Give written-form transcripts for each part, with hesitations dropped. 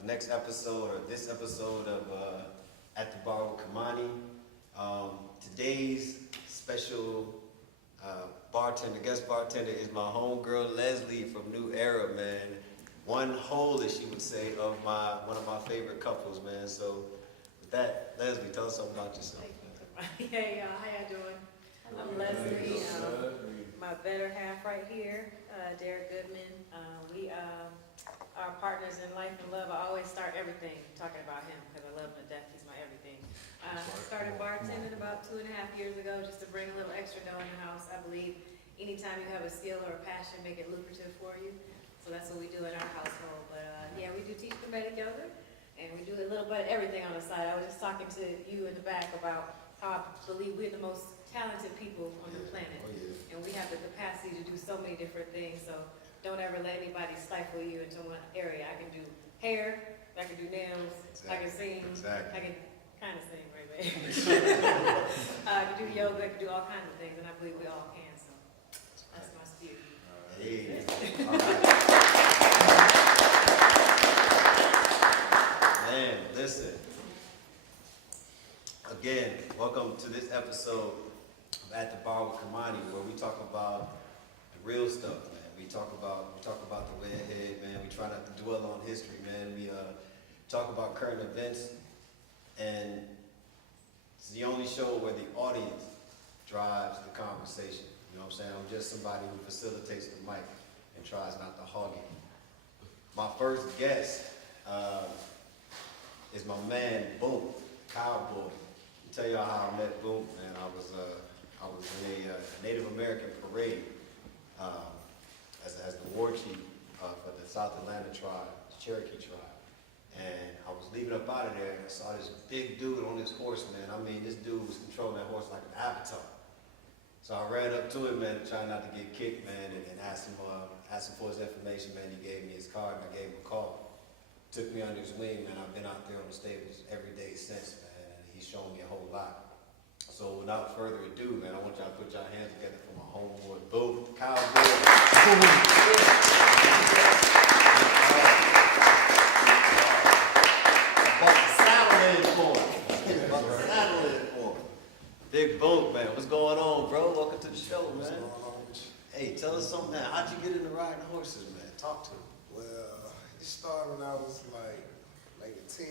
the next episode or this episode of At the Bar with Kimoni. Today's special guest bartender is my homegirl Leslie from New Era, man. One whole, as she would say, of one of my favorite couples, man. So with that, Leslie, tell us something about yourself. Hey, how y'all doing? I'm Leslie, my better half right here, Derek Goodman. We are partners in life and love. I always start everything talking about him because I love him to death. He's my everything. I started bartending about 2.5 years ago just to bring a little extra dough in the house. I believe anytime you have a skill or a passion, make it lucrative for you. So that's what we do in our household. But yeah, we do teach Kemetic yoga, and we do a little bit of everything on the side. I was just talking to you in the back about how I believe we're the most talented people on the planet. Oh, yeah. And we have the capacity to do so many different things. So don't ever let anybody stifle you into one area. I can do hair, I can do nails, I can sing, I can kind of sing, right, babe? I can do yoga, I can do all kinds of things, and I believe we all can. So that's my spirit. Hey. All right. Man, listen. Again, welcome to this episode of At the Bar with Kimoni, where we talk about the real stuff, man. We talk about the way ahead, man. We try not to dwell on history, man. We talk about current events, and it's the only show where the audience drives the conversation. You know what I'm saying? I'm just somebody who facilitates the mic and tries not to hog it. My first guest is my man, Boom, Cowboy. I'll tell y'all how I met Boom, man. I was in a Native American parade as the war chief for the South Atlanta tribe, the Cherokee tribe. And I was leaving up out of there, and I saw this big dude on his horse, man. I mean, this dude was controlling that horse like an avatar. So I ran up to him, man, trying not to get kicked, man, and asked him for his information, man. He gave me his card, and I gave him a call. Took me under his wing, man. I've been out there on the stables every day since, man, and he's shown me a whole lot. So without further ado, man, I want y'all to put y'all hands together for my homeboy, Boom, Cowboy. Big Boom, man. What's going on, bro? Welcome to the show, man. What's going on with you? Hey, tell us something, man. How'd you get into riding horses, man? Talk to me. Well, it started when I was like maybe 10.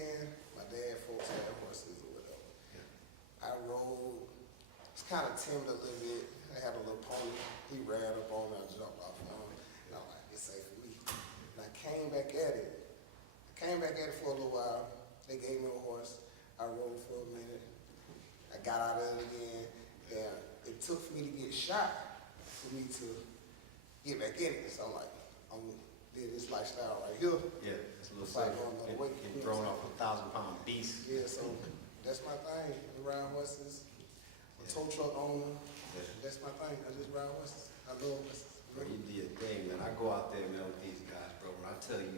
My dad folks had horses or whatever. Yeah. I rode, was kind of timid a little bit. I had a little pony. He ran up on me, I jumped off on him. And I'm like, this ain't for me. And I came back at it. For a little while. They gave me a horse. I rode for a minute. I got out of it again. And it took for me to get shot for me to get back in it. So I'm like, I'm did this lifestyle right here. Yeah, it's a little It's like safe. going another way. Getting thrown off a 1,000-pound beast. Yeah, so that's my thing. I ride horses. A tow truck owner. Yeah. That's my thing. I just ride horses. I love horses. Bro, you did a thing, man. I go out there, man, with these guys, bro. When I tell you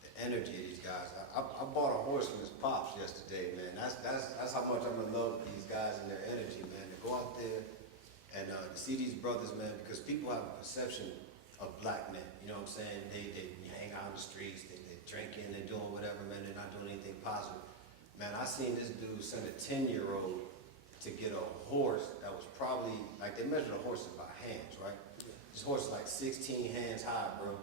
the energy of these guys, I bought a horse from his pops yesterday, man. That's how much I'm in love with these guys and their energy, man. To go out there and to see these brothers, man, because people have a perception of black men. You know what I'm saying? They hang out in the streets, they drinking, they doing whatever, man. They're not doing anything positive. Man, I seen this dude send a 10-year-old to get a horse that was probably, like, they measured a horse by hands, right? This horse is like 16 hands high, bro.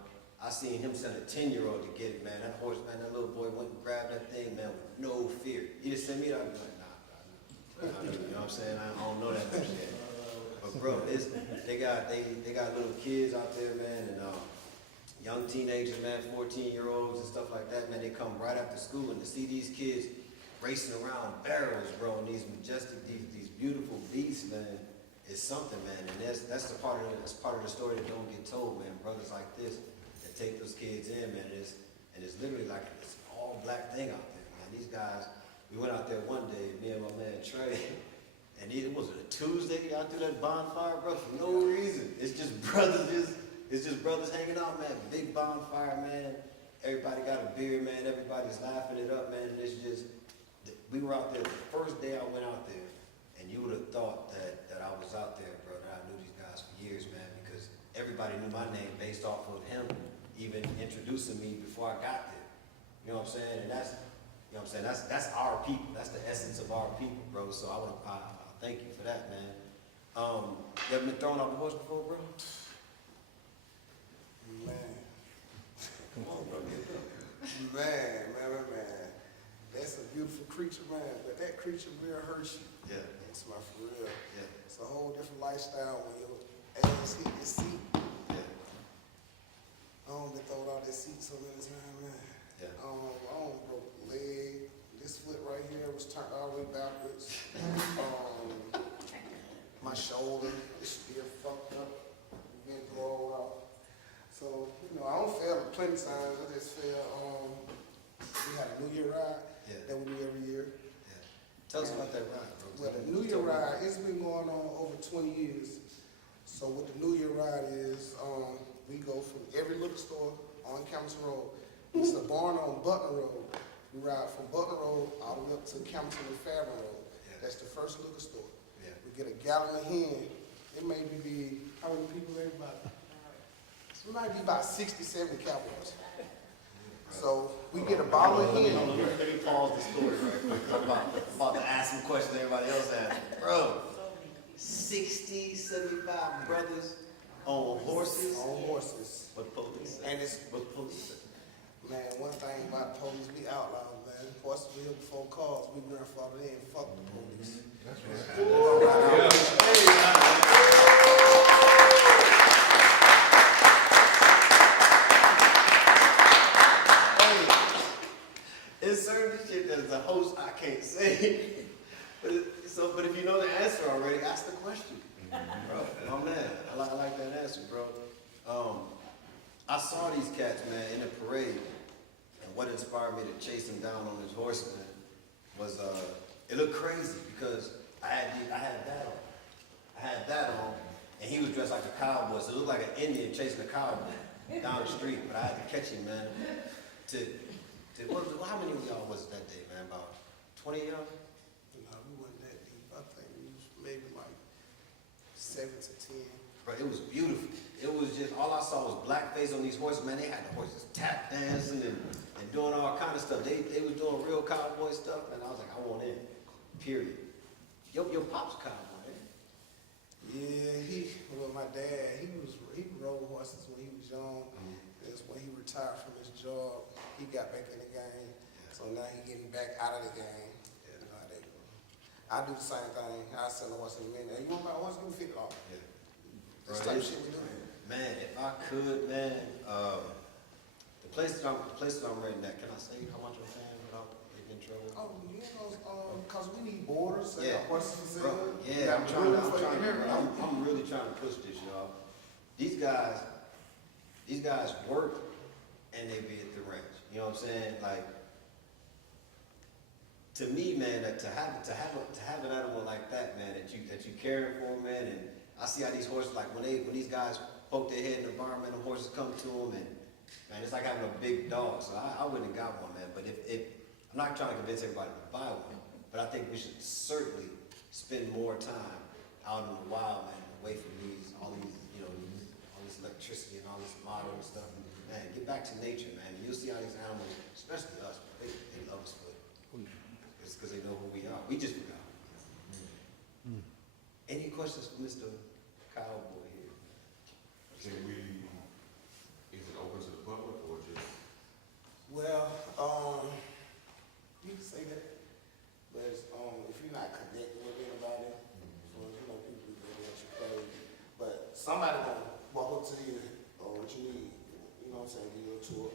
I seen him send a 10-year-old to get it, man. That horse, man, that little boy went and grabbed that thing, man, with no fear. He just sent me that, I'd be like, nah. You know what I'm saying? I don't know that much yet. But bro, they got little kids out there, man, and young teenagers, man, 14-year-olds and stuff like that, man. They come right after school, and to see these kids racing around barrels, bro, and these majestic, these beautiful beasts, man, is something, man. And that's part of the story that don't get told, man. Brothers like this that take those kids in, man. And it's literally like this all black thing out there, man. These guys, we went out there one day, me and my man Trey, and it was a Tuesday out through that bonfire, bro, for no reason. It's just brothers hanging out, man. Big bonfire, man. Everybody got a beer, man. Everybody's laughing it up, man. And it's just, we were out there the first day I went out there, and you would have thought that I was out there, bro, that I knew these guys for years, man, because everybody knew my name based off of him even introducing me before I got there. You know what I'm saying? And that's, you know what I'm saying? That's our people. That's the essence of our people, bro. So I thank you for that, man. You ever been thrown off the horse before, bro? Man. Come on, bro. Man. That's a beautiful creature, man. But that creature will hurt you. Yeah. It's my for real. Yeah. It's a whole different lifestyle when your ass hit the seat. Yeah. I don't been thrown out that seat so many times, man. Yeah. I don't broke a leg. This foot right here was turned all the way backwards. My shoulder is still fucked up. Been blown out. So, you know, I don't fail plenty of times. I just feel, we had a New Year ride that we do every year. Yeah. Tell us about that ride, bro. Well, the New Year ride, it's been going on over 20 years. So what the New Year ride is, we go from every liquor store on Campbellton Road. It's a barn on Butler Road. We ride from Butler Road all the way up to Campbellton and Fairburn Road. Yeah. That's the first liquor store. Yeah. We get a gallon of hen. It may be, how many people everybody? It might be about 60, 70 cowboys. So we get a bottle of hen. Let me pause the story right quick. I'm about to ask some questions everybody else asked. Bro, 60, 75 brothers on horses? On horses. What police? And it's, What police? man, one thing about the police, we outlaws, man. Horses were here before cars. We grandfathered in, fuck the police. That's It's certain shit that as a host I can't say. But if you know the answer already, ask the question. Bro, my man, I like that answer, bro. I saw these cats, man, in a parade, and what inspired me to chase him down on his horse, man, was it looked crazy because I had that on, and he was dressed like a cowboy, so it looked like an Indian chasing a cowboy down the street. But I had to catch him, man. How many of y'all was it that day, man? About 20 of y'all? No, we wasn't that deep. I think we was maybe like 7 to 10. Bro, it was beautiful. It was just, all I saw was blackface on these horses, man. They had the horses tap dancing and doing all kind of stuff. They was doing real cowboy stuff, and I was like, I want in, period. Your pop's a cowboy, eh? Yeah, well, my dad, he rode horses when he was young. That's when he retired from his job. He got back in the game. So now he getting back out of the game. Yeah. You know how they go. I do the same thing. I sell a horse in a minute. Hey, you want my horse? Give me $50. Yeah. This Bro, type of shit we do. Man, if I could, man, the place that I'm renting at, can I say how much I'm paying without getting in trouble? Oh, you know, because we need borders and Yeah. horses for sale. Bro, yeah, I'm really trying to push this, y'all. These guys work and they be at the ranch. You know what I'm saying? Like, to me, man, that to have an animal like that, man, that you caring for, man, and I see how these horses, like when these guys poke their head in the environment, the horses come to them, and man, it's like having a big dog. So I wouldn't have got one, man. But if I'm not trying to convince everybody to buy one, but I think we should certainly spend more time out in the wild, man, away from all these electricity and all this modern stuff. Man, get back to nature, man. You'll see how these animals, especially us, they love us for it. It's because they know who we are. We just forgot. Any questions for Mr. Cowboy here? Is it open to the public or just? Well, you can say that, but if you're not connected with anybody, so people that you play, but somebody gonna walk up to you or what you need, you know what I'm saying, give you a tour.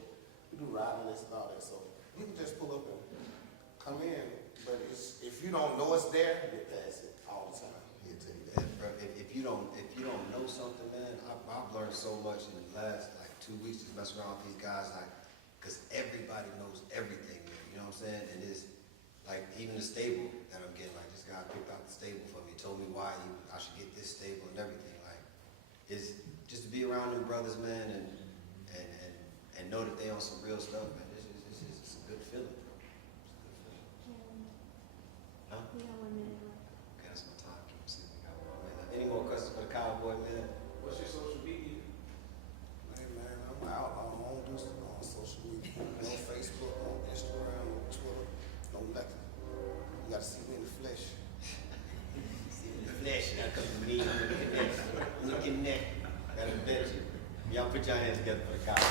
We do riding lists and all that, so you can just pull up and come in, but if you don't know it's there, you pass it all the time. He'll tell you that. Bro, if you don't know something, man, I've learned so much in the last 2 weeks just messing around with these guys, because everybody knows everything, man. You know what I'm saying? And it's like even the stable that I'm getting, like this guy picked out the stable for me, told me why I should get this stable and everything. Like, it's just to be around them brothers, man, and know that they on some real stuff, man. It's a good feeling, bro. It's a good feeling. Huh? We got 1 minute left. Okay, that's my time. Keep seeing we got 1 minute. Any more questions for the cowboy, man? What's your social media? Hey man, I'm out. I don't do stuff on social media. On Facebook, on flesh, I come to me, I'm the connection. I'm the connect. I gotta bet you. Y'all put your hands together for the college.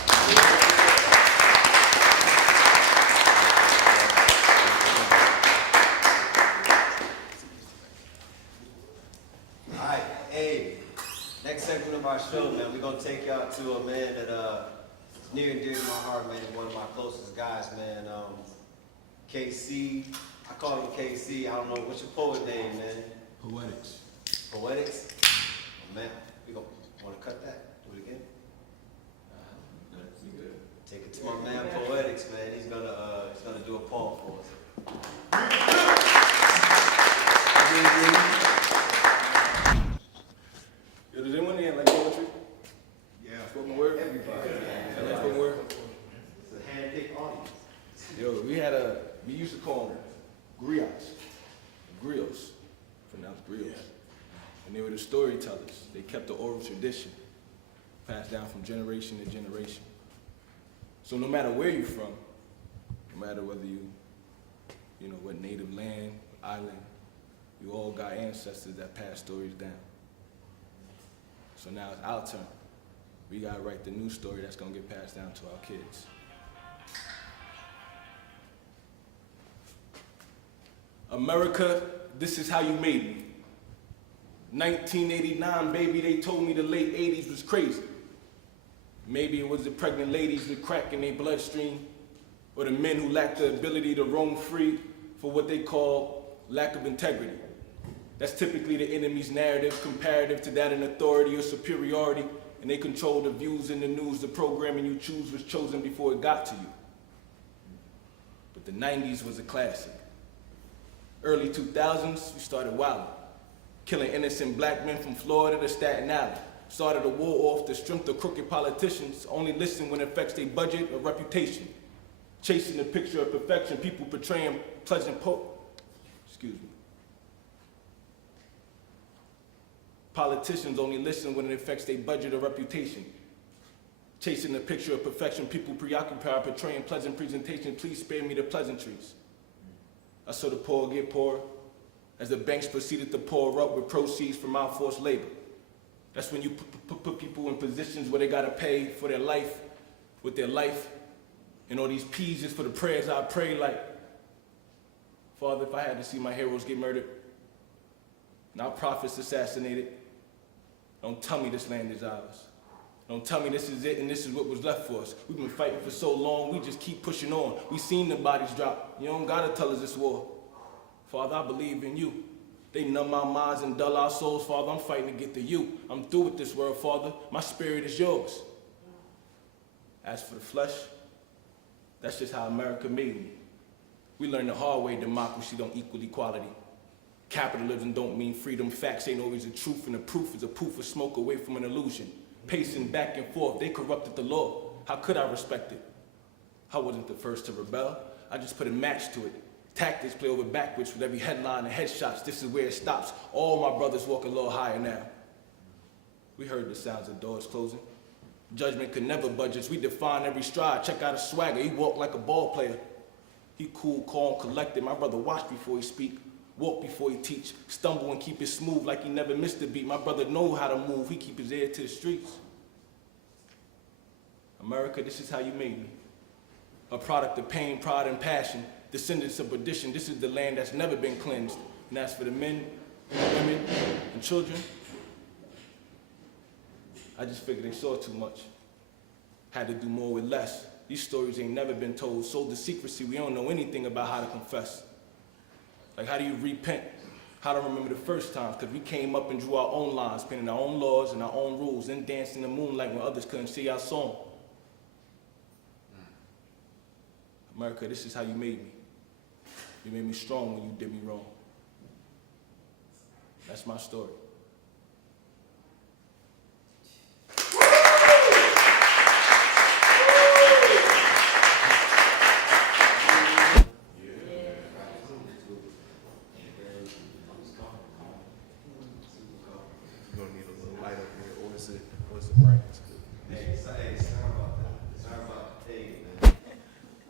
All right, hey, next segment of our show, man, we're gonna take y'all to a man that is near and dear to my heart, man. One of my closest guys, man. KC, I call him KC. I don't know what's your poet name, man. Poetics. Poetics. Oh, man, we gonna wanna cut that? Do it again. Take it to my man Poetics, man. He's gonna do a poem for us. Yo, does anyone here like poetry? Yeah. Spoken word? Everybody. I like spoken word. It's a hand-picked audience. Yo, we used to call them griots, pronounced griots. And they were the storytellers. They kept the oral tradition, passed down from generation to generation. So no matter where you're from, no matter whether you know, what native land, island, you all got ancestors that pass stories down. So now it's our turn. We gotta write the new story that's gonna get passed down to our kids. America, this is how you made me. 1989, baby, they told me the late 80s was crazy. Maybe it was the pregnant ladies with crack in their bloodstream, or the men who lacked the ability to roam free for what they call lack of integrity. That's typically the enemy's narrative, comparative to that in authority or superiority, and they control the views in the news. The programming you choose was chosen before it got to you. But the 90s was a classic. Early 2000s, we started wilding, killing innocent black men from Florida to Staten Island. Started a war off the strength of crooked politicians, only listen when it affects their budget or reputation. Chasing the picture of perfection, people portraying Politicians only listen when it affects their budget or reputation. Chasing the picture of perfection, people preoccupied portraying pleasant presentation. Please spare me the pleasantries. I saw the poor get poorer as the banks proceeded to pour up with proceeds from our forced labor. That's when you put people in positions where they gotta pay for their life with their life. And all these P's is for the prayers I pray, like, Father, if I had to see my heroes get murdered and our prophets assassinated, don't tell me this land is ours. Don't tell me this is it and this is what was left for us. We've been fighting for so long, we just keep pushing on. We seen the bodies drop. You don't gotta tell us it's war. Father, I believe in you. They numb our minds and dull our souls, Father. I'm fighting to get to you. I'm through with this world, Father. My spirit is yours. As for the flesh, that's just how America made me. We learned the hard way democracy don't equal equality. Capitalism don't mean freedom. Facts ain't always the truth, and the proof is a poof of smoke away from an illusion. Pacing back and forth, they corrupted the law. How could I respect it? I wasn't the first to rebel. I just put a match to it. Tactics play over backwards with every headline and headshots. This is where it stops. All my brothers walk a little higher now. We heard the sounds of doors closing. Judgment could never budge us. We define every stride. Check out his swagger. He walked like a ball player. He cool, calm, collected. My brother watch before he speak. Walk before he teach. Stumble and keep it smooth like he never missed a beat. My brother know how to move. He keep his ear to the streets. America, this is how you made me. A product of pain, pride, and passion. Descendants of perdition. This is the land that's never been cleansed. And as for the men, women, and children, I just figured they saw too much. Had to do more with less. These stories ain't never been told. Sold to secrecy, we don't know anything about how to confess. Like, how do you repent? How to remember the first times? Because we came up and drew our own lines, painting our own laws and our own rules, then danced in the moonlight when others couldn't see our song. America, this is how you made me. You made me strong when you did me wrong. That's my story. You're gonna need a little light up here, or is it bright? Hey, sorry about that. Sorry about the thing, man.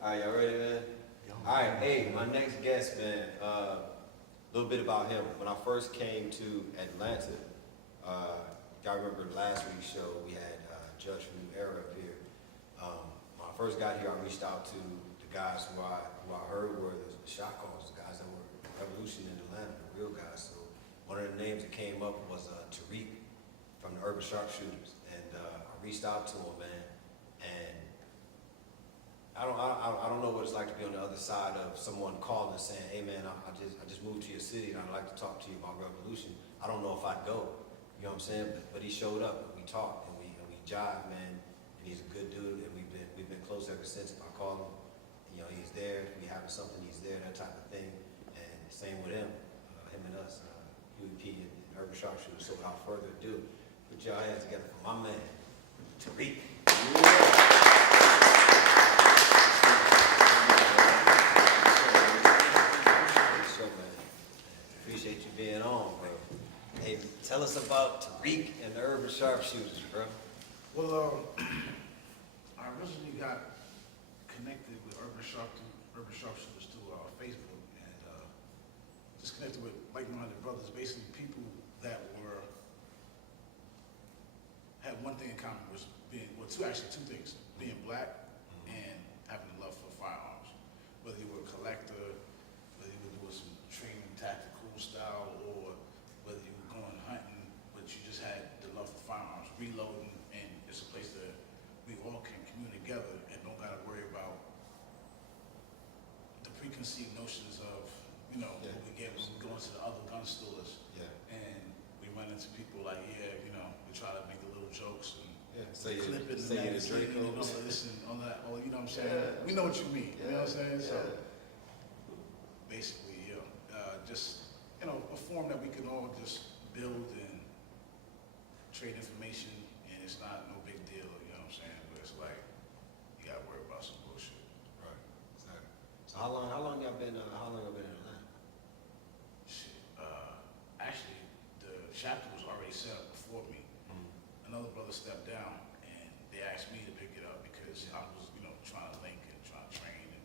All right, y'all ready, man? All right, hey, my next guest, man. A little bit about him. When I first came to Atlanta, y'all remember last week's show, we had Judge from New Era up here. When I first got here, I reached out to the guys who I heard were the shot callers, the guys that were revolution in Atlanta, the real guys. So one of the names that came up was Tariq from the Urban Sharpshooters. And I reached out to him, man, and I don't know what it's like to be on the other side of someone calling and saying, hey man, I just moved to your city and I'd like to talk to you about revolution. I don't know if I'd go, you know what I'm saying? But he showed up and we talked and we jived, man, and he's a good dude and we've been close ever since. If I call him, you know, he's there, we having something, he's there, that type of thing. And same with him and us, UEP and Urban Sharpshooters. So without further ado, put your hands together for my man, Tariq. Appreciate you being on, bro. Hey, tell us about Tariq and the Urban Sharpshooters, bro. Well, I originally got connected with Urban Sharpshooters through Facebook, and just connected with like-minded brothers, basically people that had one thing in common, was being, well, two things, being black and having a love for firearms. Whether you were a collector, whether you were doing some training, tactical style, or whether you were going hunting, but you just had the love for firearms, reloading, and it's a place that we all can commune together and don't gotta worry about the preconceived notions of, you know, Yeah. what we get when we go into the other gun stores. Yeah. And we run into people like, yeah, you know, we try to make the little jokes and Yeah. Say clip it in the the magazine and all Dracos. of this and all that, or you know what I'm saying? Yeah. We know what you mean, you know what I'm saying? So Yeah. basically, just, you know, a forum that we can all just build and trade information, and it's not no big deal, you know what I'm saying? But it's like, you gotta worry about some bullshit. Right. Exactly. So how long y'all been in Atlanta? Shit. Actually, the chapter was already set up before me. Another brother stepped down, and they asked me to pick it up because I was, you know, trying to link and trying to train and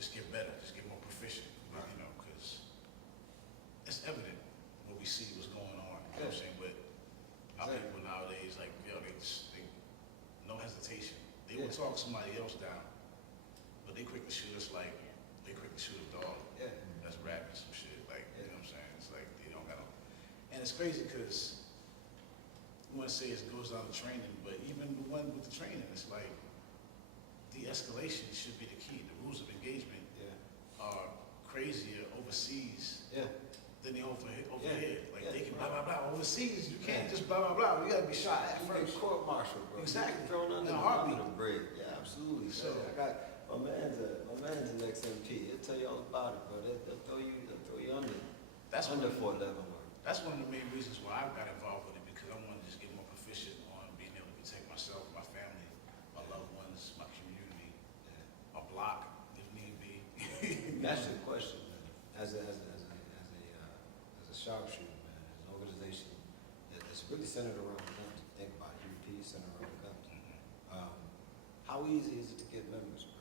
just get better, just get more proficient, you know, because it's evident what we see what's going on, you know what I'm saying? But our Exactly. people nowadays, like, yo, they no hesitation. They will Yeah. talk somebody else down, but they quick to shoot us like they quick to shoot a dog. Yeah. That's rapping some shit, like, you know what I'm saying? It's like, they don't got no, and it's crazy because we want to say it goes down to training, but even the one with the training, it's like, de-escalation should be the key. The rules of engagement Yeah. are crazier overseas Yeah. than they over Yeah. here. Like, Yeah. they can blah, blah, blah. Overseas, you can't Yeah. just blah, blah, blah. You gotta be shot at You first. get court-martial, bro. Exactly. You get thrown under In a heartbeat. the bridge. Yeah, absolutely. So- I got my man's an ex-MP. He'll tell you all about it, bro. They'll throw you under. That's under one of, 411. that's one of the main reasons why I got involved with it, because I wanted to just get more proficient on being able to protect myself, my family, my loved ones, my community, my block, if need be. That's the question, man. As a sharpshooter, man, as an organization that's really centered around the guns. Think about it, UP centered around the guns. How easy is it to get members, bro?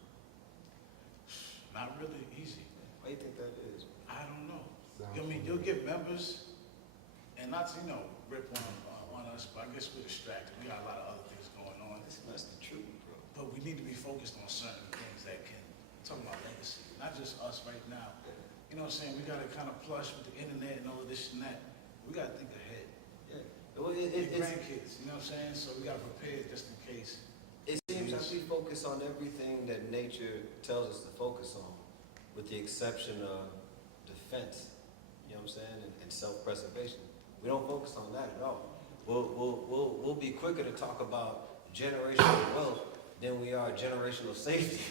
Not really easy. Why do you think that is? I don't know. I mean, you'll get members, and not to, you know, rip on us, but I guess we're distracted. We got a lot of other things going on. That's the truth, bro. But we need to be focused on certain things that can, talking about legacy, not just us right now. You know what I'm saying? We got to kind of plush with the internet and all of this and that. We got to think ahead. Yeah. Well, Your it's, grandkids, you know what I'm saying? So we got to prepare just in case. it seems like we focus on everything that nature tells us to focus on, with the exception of defense, you know what I'm saying, and self-preservation. We don't focus on that at all. We'll be quicker to talk about generational wealth than we are generational safety.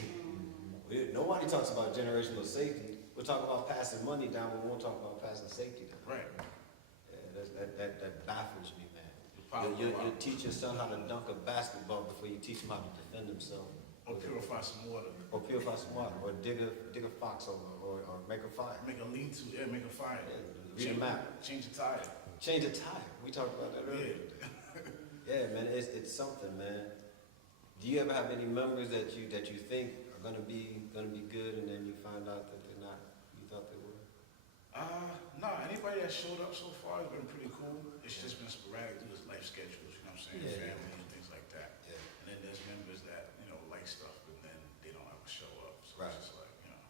Nobody talks about generational safety. We'll talk about passing money down, but we won't talk about passing safety down. Right. Yeah, that baffles me, man. Power You go out. teach your son how to dunk a basketball before you teach him how to defend himself. Or purify some water. Or purify some water, or dig a fox over, or make a fire. Make a lean to, make a fire. Yeah, read a map. Change a tire. Change a tire. We talked about that earlier. Yeah. Yeah, man, it's something, man. Do you ever have any members that you think are gonna be good, and then you find out that they're not? You thought they were. No, anybody that showed up so far has been pretty cool. It's just been sporadic due to life schedules, you know what I'm saying, Yeah. family and things like that. Yeah. And then there's members that, you know, like stuff, but then they don't ever show up. So Right. it's just like, you know.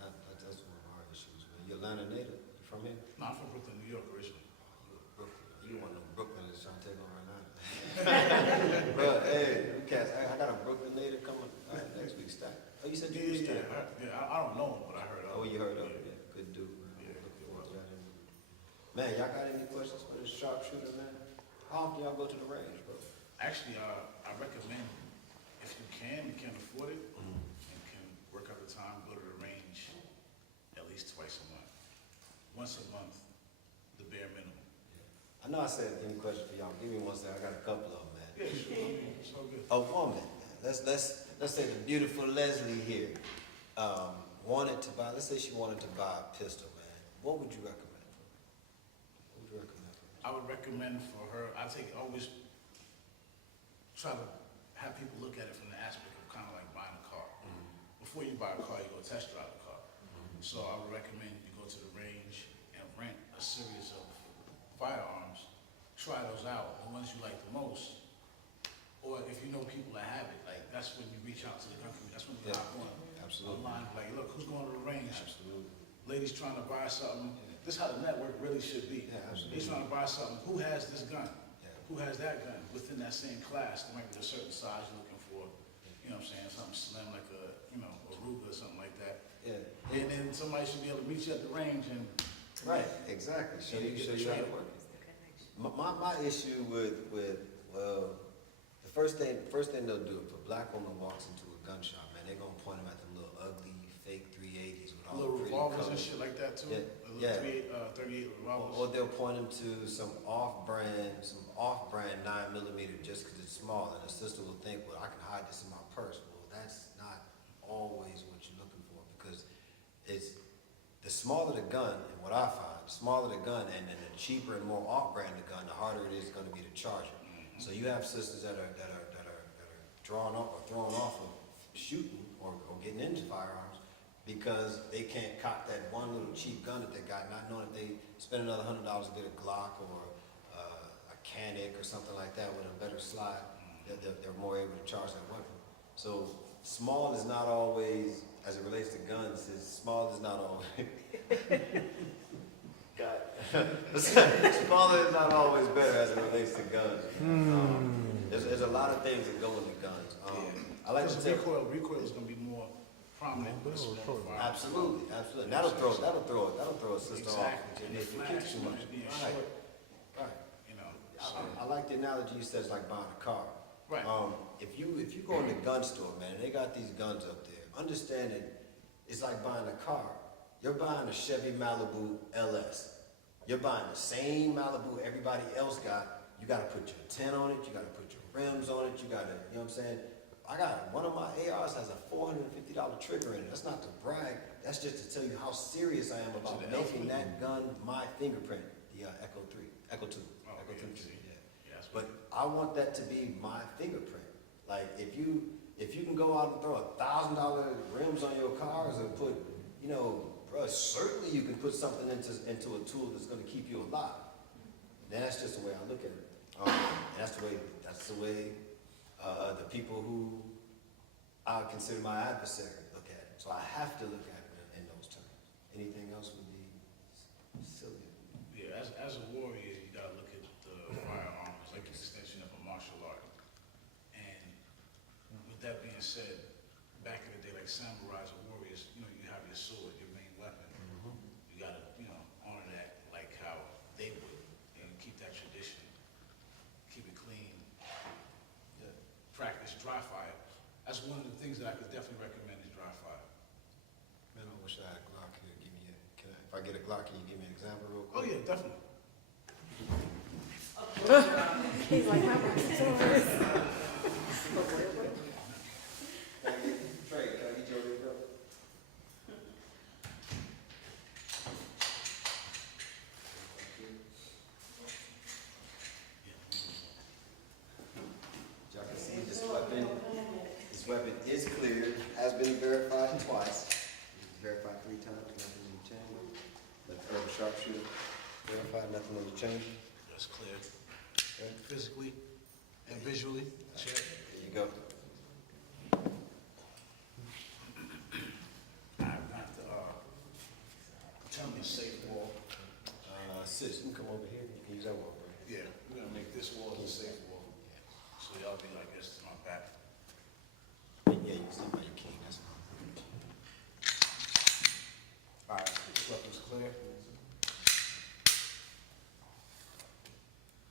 Yeah, that's one of our issues, man. You Atlanta native? You from here? No, I'm from Brooklyn, New York originally. You a Brooklyn. You one of them Brooklyn that's trying to take on right now. But hey, cats, I got a Brooklyn native coming next week. Stack. Oh, you said you was Stack. I don't know him, but I heard of him. Oh, you heard of Yeah. it? Yeah, good dude, man. Yeah, Looking good forward to that interview. Man, y'all got any questions for this sharpshooter, man? How often y'all go to the range, bro? Actually, I recommend, if you can afford it, and can work out the time, go to the range at least twice a month. Once a month, the bare minimum. I know I said any question for y'all. Give me one second. I got a couple of them, man. Yeah, sure, I mean, it's all good. A woman, man. Let's say the beautiful Leslie here wanted to buy. Let's say she wanted to buy a pistol, man. What would you recommend for her? What would you recommend for her? I would recommend for her, always try to have people look at it from the aspect of kind of like buying a car. Before you buy a car, you go test drive the car. So I would recommend you go to the range and rent a series of firearms, try those out, the ones you like the most. Or if you know people that have it, like that's when you reach out to the gun community, that's when you Yeah, hop on absolutely. online, like, look, who's going to the range? Absolutely. Ladies trying to buy something, this is how the network really should be. Yeah, absolutely. He's trying to buy something, who has this gun? Yeah. Who has that gun? Within that same class, there might be a certain size you're looking for, you know what I'm saying, something slim like a, you know, a Ruger or something like that. Yeah. And then somebody should be able to meet you at the range and. Right. Exactly. Show you how it works. My issue with well, the first thing they'll do if a black woman walks into a gun shop, man, they're gonna point them at them little ugly fake 380s with all Little the pretty revolvers and colors. shit like that too? Yeah, A little yeah. 38 revolvers? Or they'll point them to some off-brand 9mm just because it's small, and the sister will think, well, I can hide this in my purse. Well, that's not always what you're looking for, because it's the smaller the gun, and what I find, the smaller the gun, and then the cheaper and more off-brand the gun, the harder it is going to be to charge it. So you have sisters that are drawn off or thrown off of shooting or getting into firearms because they can't cop that one little cheap gun that they got, not knowing if they spend another $100 to get a Glock or a Canic or something like that with a better slide, they're more able to charge that weapon. So small is not always, as it relates to guns, small is not always. Smaller is not always better as it relates to guns. There's a lot of things that go into guns. I like to tell. Recoil is gonna be more prominent with a smaller firearm. Absolutely. That'll throw a sister off Exactly. if you kick too much. Being Right. short, Right. you know, I like the analogy you said, it's like buying a car. Right. If you go in the gun store, man, and they got these guns up there, understanding it's like buying a car. You're buying a Chevy Malibu LS. You're buying the same Malibu everybody else got. You gotta put your tint on it, you gotta put your rims on it, you gotta, you know what I'm saying? One of my ARs has a $450 trigger in it. That's not to brag, that's just to tell you how serious I am about making that gun my fingerprint, the Echo 2. Oh, Echo yeah, 2, see. yeah. Yeah, that's But I want that to be my fingerprint. Like, if you can go out and throw $1,000 rims on your cars and put, you know, bro, certainly you can put something into a tool that's gonna keep you alive. And that's just the way I look at it. And that's the way the people who I consider my adversary look at it. So I have to look at it in those terms. Anything else would be silly. Yeah, as a warrior, you gotta look at the firearm as like an extension of a martial art. And with that being said, back in the day, like samurais or warriors, you know, you have your sword, your main weapon. You gotta, you know, honor that like how they would, and keep that tradition, keep it clean. Yeah. Practice dry fire. That's one of the things that I could definitely recommend is dry fire. Man, I wish I had a Glock here. If I get a Glock, can you give me an example real Oh quick? yeah, definitely. He's like, my stories. Trey, can I get you over here, bro? Y'all can see this weapon is cleared, has been verified twice. It was verified 3 times, nothing in the chamber. But clear. Physically and visually, check. There you go. I have to, tell me safe wall. Sis, you can come over here. You can use that one. Yeah, we're gonna make this wall a safe wall. So y'all be like this to my back. Yeah, you can see by your king. That's All right, this weapon's clear.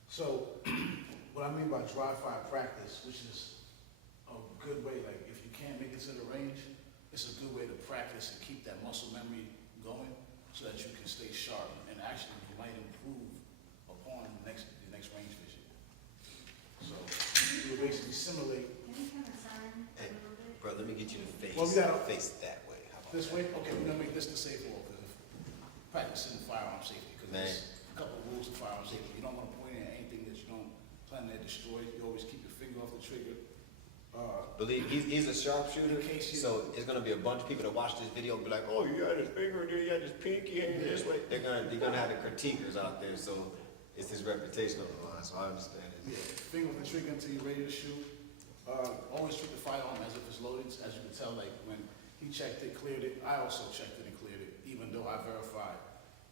So, what I mean by dry fire practice, which is a good way, like if you can't make it to the range, it's a good way to practice and keep that muscle memory going so that you can stay sharp and actually you might improve upon the next range vision. So, you would basically simulate Hey, bro, let me get you to face, Well, we gotta- face that way. How about this that? way. Okay, we're gonna make this the safe wall because of practicing firearm safety. Because Man. there's a couple of rules of firearm safety. You don't want to point at anything that you don't plan to destroy. You always keep your finger off the trigger. Believe he's a sharpshooter, In case you- so it's gonna be a bunch of people that watch this video and be like, "Oh, you had his finger there, you had his pinky hanging this way." They're gonna have the critiquers out there, so it's his reputation on the line. So I understand it. Yeah, finger off the trigger until you're ready to shoot. Always treat the firearm as if it's loaded. As you can tell, like when he checked it, cleared it, I also checked it and cleared it, even though I verified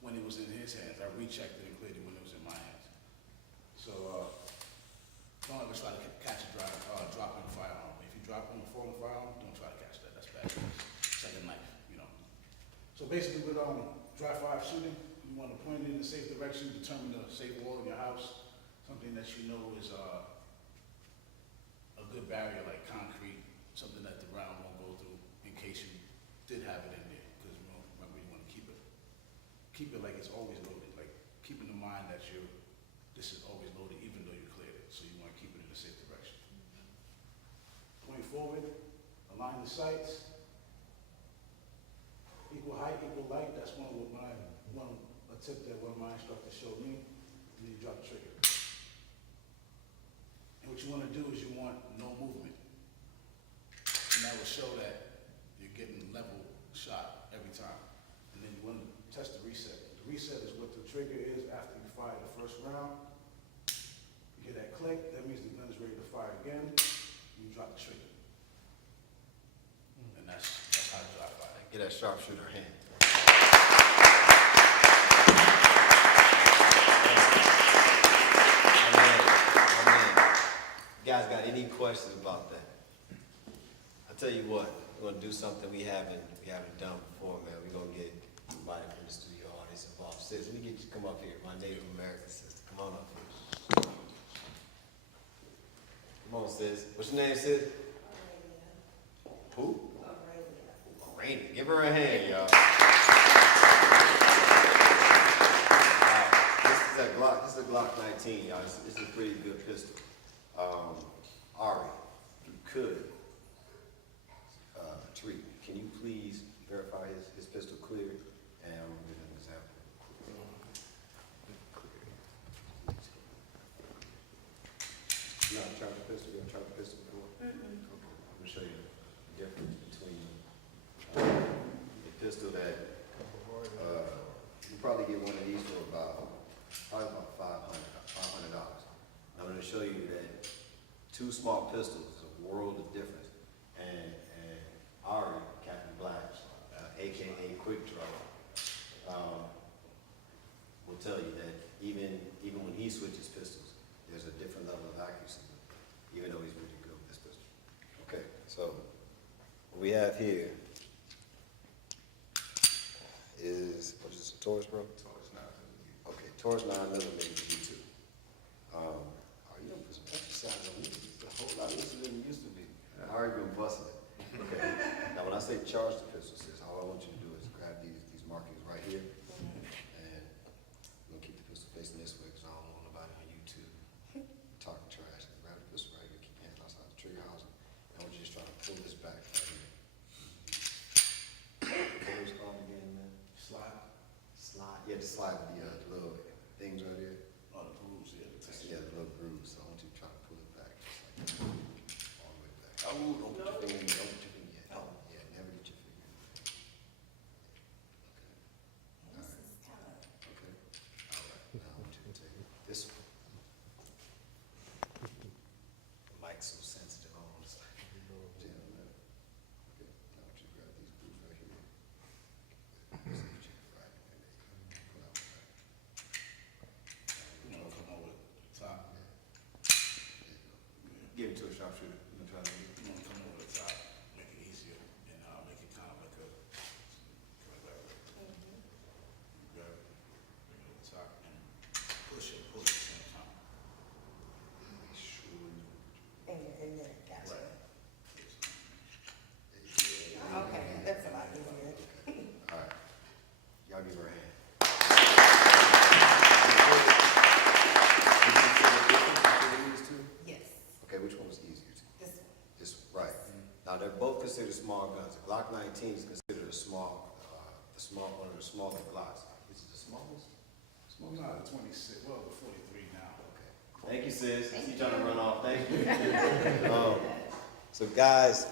when it was in his hands. I rechecked it and cleared it when it was in my hands. So, don't ever try to catch a dropping firearm. If you drop on a falling firearm, don't try to catch that. That's bad. It's like a knife, you know. So basically with dry fire shooting, you want to point it in a safe direction, determine the safe wall in your house, something that you know is a good barrier like concrete, something that the round won't go through in case you did have it in there. Because remember, you want to keep it like it's always loaded. Like keep in mind that this is always loaded even though you cleared it. So you want to keep it in a safe direction. Point forward, align the sights. Equal height, equal light. That's a tip that one of my instructors showed me. And then you drop the trigger. And what you want to do is you want no movement. And that will show that you're getting level shot every time. And then you want to test the reset. The reset is what the trigger is after you fire the first round. You hear that click, that means the gun is ready to fire again. You drop the trigger. And that's how you dry fire. Get that sharpshooter hand. You guys got any questions about that? I'll tell you what, we're gonna do something we haven't done before, man. We're gonna get somebody from the studio audience involved. Sis, let me get you to come up here, my Native American sister. Come on up here. Come on, sis. What's your name, sis? Who? Rainy. Give her a hand, y'all. This is a Glock 19, y'all. This is a pretty good pistol. Ari, if you could, Tariq, can you please verify his pistol clear? And I'm gonna give an example. You ever tried the pistol? You ever tried the pistol before? Okay. I'm gonna show you the difference between a pistol that you probably get one of these for probably about $500. I'm gonna show you that two small pistols is a world of difference. And Ari, Captain Black, AKA Quick Draw, will tell you that even when he switches pistols, there's a different level of accuracy, even though he's really good with this pistol. Okay, so what we have here is, what is this, a Taurus, bro? Taurus 9. Okay, Taurus 9mm G2. You don't put some exercise on me. It's a whole lot looser than it used to be. I already been busting it. Okay. Now, when I say charge the pistol, sis, all I want you to do is grab these markings right here, and I'm gonna keep the pistol facing this way because I don't want nobody on YouTube talking trash. Grab the pistol right here, keep your hand outside the trigger housing, and I want you to just try to pull this back right here. What was it called again, man? Slide. Slide. You have to slide with the little things right here. sharpshooter, you know, trying to get. You want to come over the top, make it easier, and make it kind of like a, you got it, bring it over the top and push it, pull it at the same time. And then, gotcha. Right. Okay, that's a lot easier. All right. Y'all give her a hand. Yes, Okay, which one was easier? this one. This, right. Now, they're both considered small guns. The Glock 19 is considered a small, one of the smaller Glocks. Is it the smallest? Well, no, the 26, well, the 43 now. Okay. Thank you, sis. I see you trying to run off. Thank you. So guys,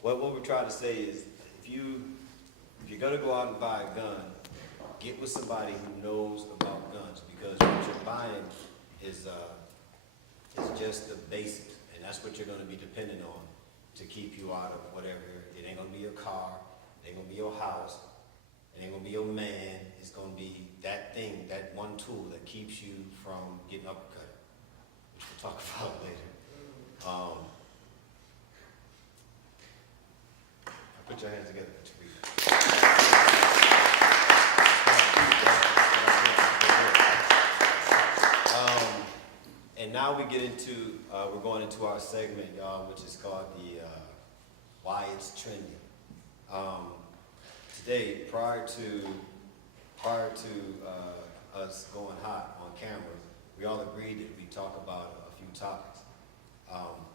what we're trying to say is, if you're gonna go out and buy a gun, get with somebody who knows about guns, because what you're buying is just the basics, and that's what you're gonna be dependent on to keep you out of whatever. It ain't gonna be your car, it ain't gonna be your house, it ain't gonna be your man. It's gonna be that thing, that one tool that keeps you from getting uppercut, which we'll talk about later. Put your hands together to read and now we get into, we're going into our segment, y'all, which is called the Why It's Trending. Today, prior to us going hot on camera, we all agreed that we talk about a few topics.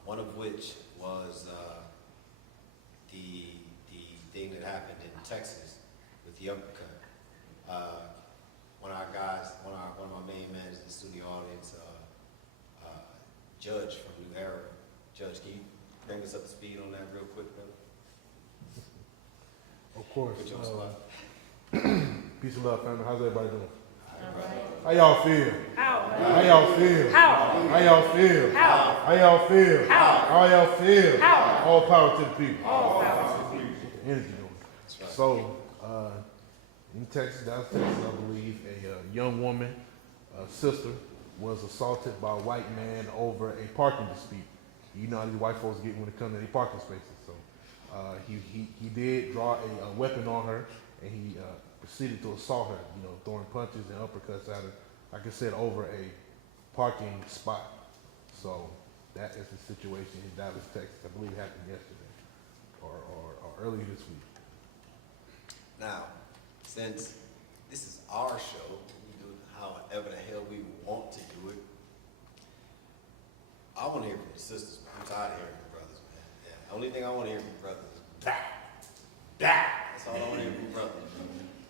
One of which was the thing that happened in Texas with the uppercut. One of our guys, one of my main men in the studio audience, Judge from New Era. Judge, can you bring us up to speed on that real quick, brother? Of course. Put you on the spot. Peace and love, family. How's everybody doing? All right. How y'all feel? How? How y'all feel? How? How y'all feel? How? How y'all feel? How? How y'all feel? How? All power to the people. All power. Energy doing. That's right. So, in Texas, Dallas, Texas, I believe, a young woman, sister, was assaulted by a white man over a parking dispute. You know how these white folks get when it comes to their parking spaces. So, he did draw a weapon on her, and he proceeded to assault her, you know, throwing punches and uppercuts at her, like I said, over a parking spot. So that is the situation in Dallas, Texas. I believe it happened yesterday or earlier this week. Now, since this is our show, we do it however the hell we want to do it. I want to hear from the sisters. I'm tired of hearing from brothers, man. Yeah. The only thing I want to hear from brothers is bah, bah. That's all I want to hear from brothers.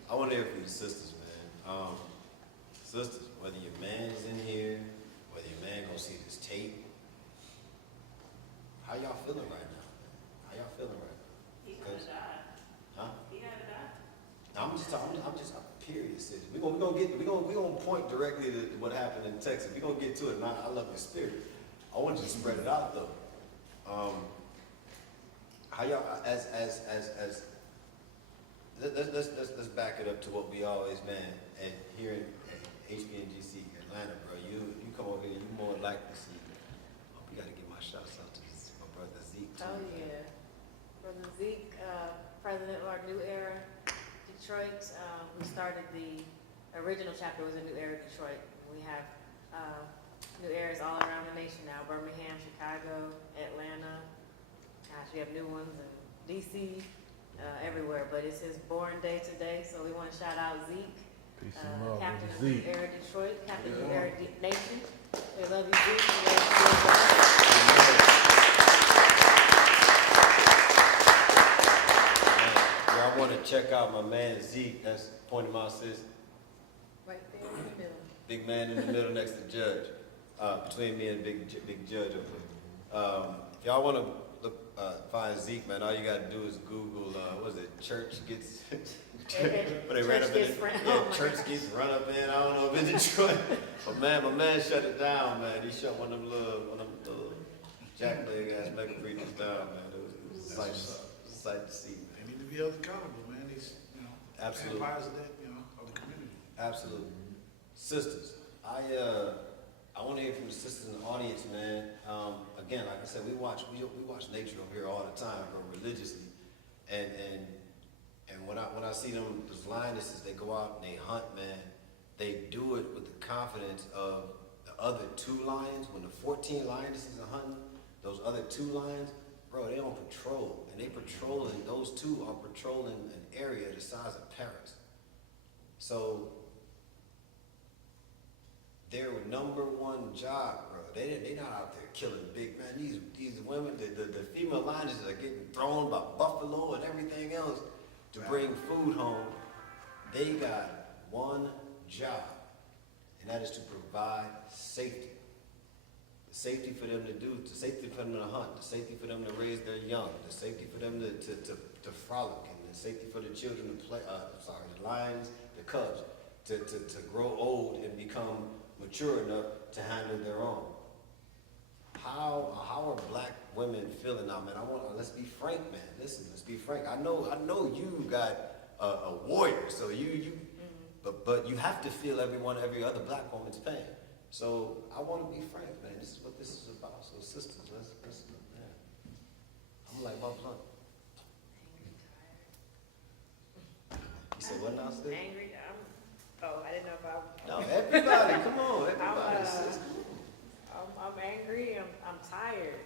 I want to hear from the sisters, man. Sisters, whether your man is in here, whether your man gonna see this tape, how y'all feeling right now, man? How y'all feeling right now? He gonna die. Huh? He gotta die. I'm curious. Sis. We're gonna point directly to what happened in Texas. We're gonna get to it, man. I love your spirit. I want you to spread it out though. How y'all let's back it up to what we always, man, and here in HBNGC Atlanta, bro. You come over here, you more likely to see. We gotta give my shouts out to my brother Zeke too. Oh, yeah. Brother Zeke, president of our New Era Detroit. We started the original chapter was in New Era Detroit. We have new eras all around the nation now. Birmingham, Chicago, Atlanta. Gosh, we have new ones in DC, everywhere. But it's his born day today, so we want to shout out Zeke. Peace and love, Captain of Zeke. New Era Detroit, Captain of New Era Nation. We love you, Zeke. Y'all want to check out my man Zeke? That's pointing my sis. Right there in the middle. Big man in the middle next to Judge. Between me and Big Judge over there. If y'all want to find Zeke, man, all you got to do is Google, what is it, church gets... But they ran up in it. Yeah, church gets run up in. I don't know if in Detroit. But man, my man shut it down, man. He shut one of them little jackleg ass mega preachers down, man. It was a sight to see, man. They need to be held accountable, man. These, Absolutely. vampires of that, of the community. Absolutely. Sisters, I want to hear from the sisters in the audience, man. Again, like I said, we watch nature over here all the time, bro, religiously. And when I see them, those lionesses, they go out and they hunt, man. They do it with the confidence of the other 2 lions. When the 14 lionesses are hunting, those other 2 lions, bro, they on patrol. And those 2 are patrolling an area the size of Paris. So their #1 job, bro, they not out there killing big, man. These women, the female lionesses are getting thrown by buffalo and everything else to bring food home. They got one job, and that is to provide safety. The safety for them to do, the safety for them to hunt, the safety for them to raise their young, the safety for them to frolic, and the safety for the children to play, the lions, the cubs, to grow old and become mature enough to handle their own. How are black women feeling now, man? Let's be frank, man. Listen, let's be frank. I know you got a warrior, so but you have to feel every other black woman's pain. So I want to be frank, man. This is what this is about. So sisters, let's man. I'm like my blunt. You said what now, sis? Angry. I didn't know if I. No, everybody, come on, everybody, sis. I'm angry. I'm tired.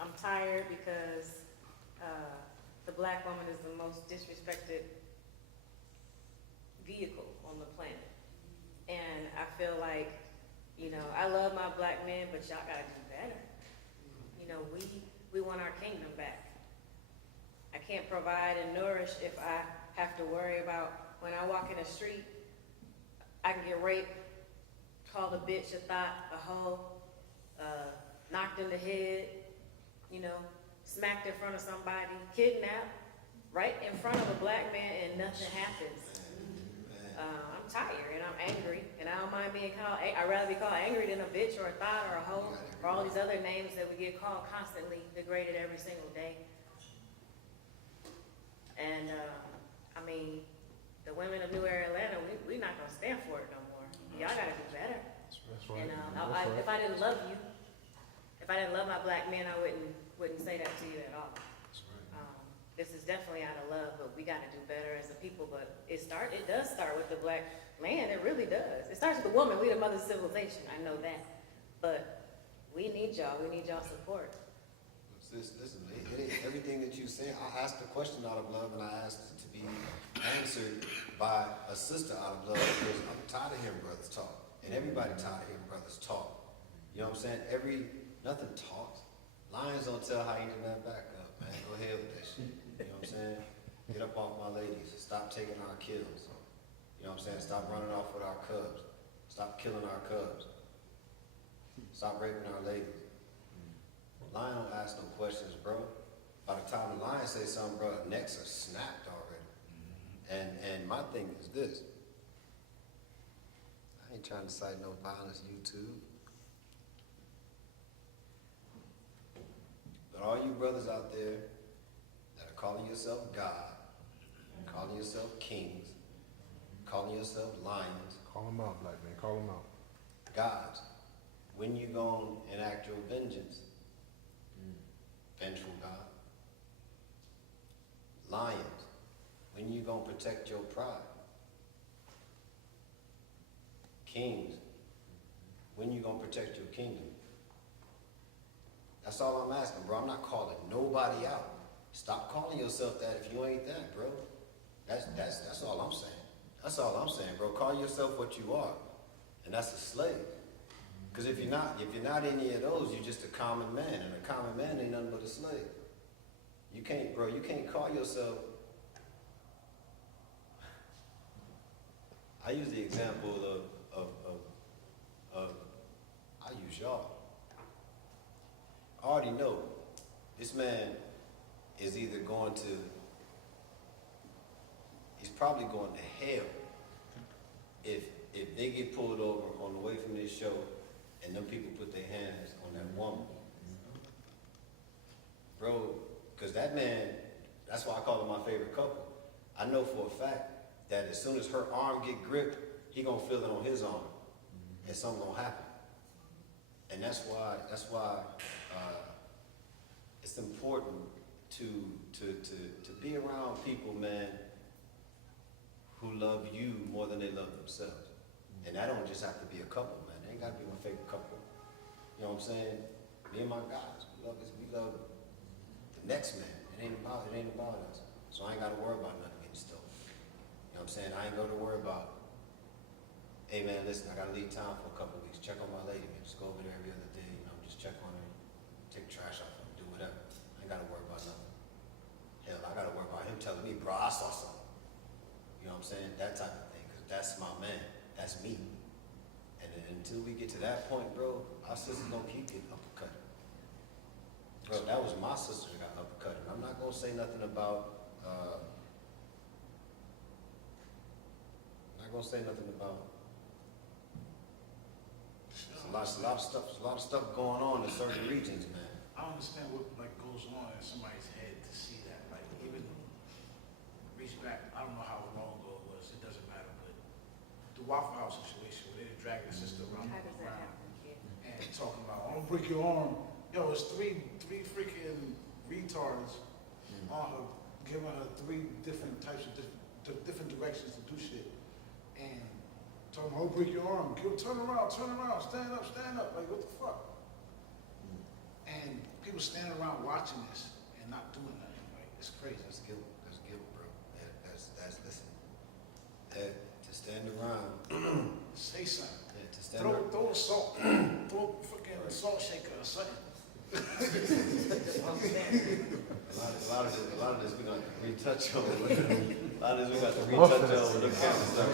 I'm tired because the black woman is the most disrespected vehicle on the planet, and I feel like, I love my black men, but y'all gotta do better. We want our kingdom back. I can't provide and nourish if I have to worry about when I walk in the street, I can get raped, called a bitch, a thought, a hoe, knocked in the head, smacked in front of somebody, kidnapped, right in front of a black man, and nothing happens. I'm tired and I'm angry, and I don't mind being called. I'd rather be called angry than a bitch or a thought or a hoe or all these other names that we get called constantly, degraded every single day. And the women of New Era Atlanta, we not gonna stand for it no more. Y'all gotta do better. That's right. And That's right. if I didn't love you, if I didn't love my black men, I wouldn't say that to you at all. This is definitely out of love, but we got to do better as a people. But it does start with the black man. It really does. It starts with the woman. We the mother of civilization. I know that. But we need y'all. We need y'all support. Sis, listen, everything that you say, I asked the question out of love, and I asked it to be answered by a sister out of love, because I'm tired of hearing brothers talk, and everybody tired of hearing brothers talk. You know what I'm saying? Nothing talks. Lions don't tell hyena that back up, man. Go ahead with that shit. You know what I'm saying? Get up off my ladies. Stop taking our kills. You know what I'm saying? Stop running off with our cubs. Stop killing our cubs. Stop raping our ladies. Lion don't ask no questions, bro. By the time the lion say something, bro, necks are snapped already. And my thing is this. I ain't trying to cite no violence, YouTube. But all you brothers out there that are calling yourself God, calling yourself kings, calling yourself lions. Call them out, black man. Call them out. Gods, when you gonna enact your vengeance? Vengeful God. Lions, when you gonna protect your pride? Kings, when you gonna protect your kingdom? That's all I'm asking, bro. I'm not calling nobody out. Stop calling yourself that if you ain't that, bro. That's all I'm saying. That's all I'm saying, bro. Call yourself what you are, and that's a slave. Because if you're not any of those, you're just a common man, and a common man ain't nothing but a slave. You can't, bro. You can't call yourself. I use the example of I use y'all. I already know this man is either he's probably going to hell if they get pulled over on the way from this show and them people put their hands on that woman. Bro, because that man, that's why I call him my favorite couple. I know for a fact that as soon as her arm get gripped, he gonna feel it on his arm, and something gonna happen. And that's why, it's important to be around people, man, who love you more than they love themselves. And that don't just have to be a couple, man. They ain't gotta be my favorite couple. You know what I'm saying? Me and my guys, we love the next man. It ain't about us. So I ain't gotta worry about nothing getting stolen. You know what I'm saying? I ain't gotta worry about, hey man, listen, I gotta leave town for a couple of weeks. Check on my lady, man. Just go over there every other day, you know, just check on her, take trash off her, do whatever. I ain't gotta worry about nothing. Hell, I gotta worry about him telling me, bro, I saw something. You know what I'm saying? That type of thing, because that's my man. That's me. And then until we get to that point, bro, our sisters gonna keep getting uppercutted. Bro, that was my sister that got uppercutted. I'm not gonna say nothing about, there's a lot of stuff going on in certain regions, man. I understand what like goes on in somebody's head to see that. Like even reach back, I don't know how long ago it was, it doesn't matter, but the Waffle House situation where they dragged the sister around How the does that ground happen? and talking about, I'm gonna break your arm. Yo, it's three freaking retards on her, giving her three different types of different directions to do shit. And talking about, I'll break your arm. Turn around, stand up. Like, what the fuck? And people standing around watching this and not doing nothing. Like, it's crazy. That's guilt, bro. That's listen. To stand around, Say something. to stand around. Throw the salt. Throw a fucking salt shaker or something. A lot of this we got to retouch on. A lot of this we got to retouch on with the camera stuff.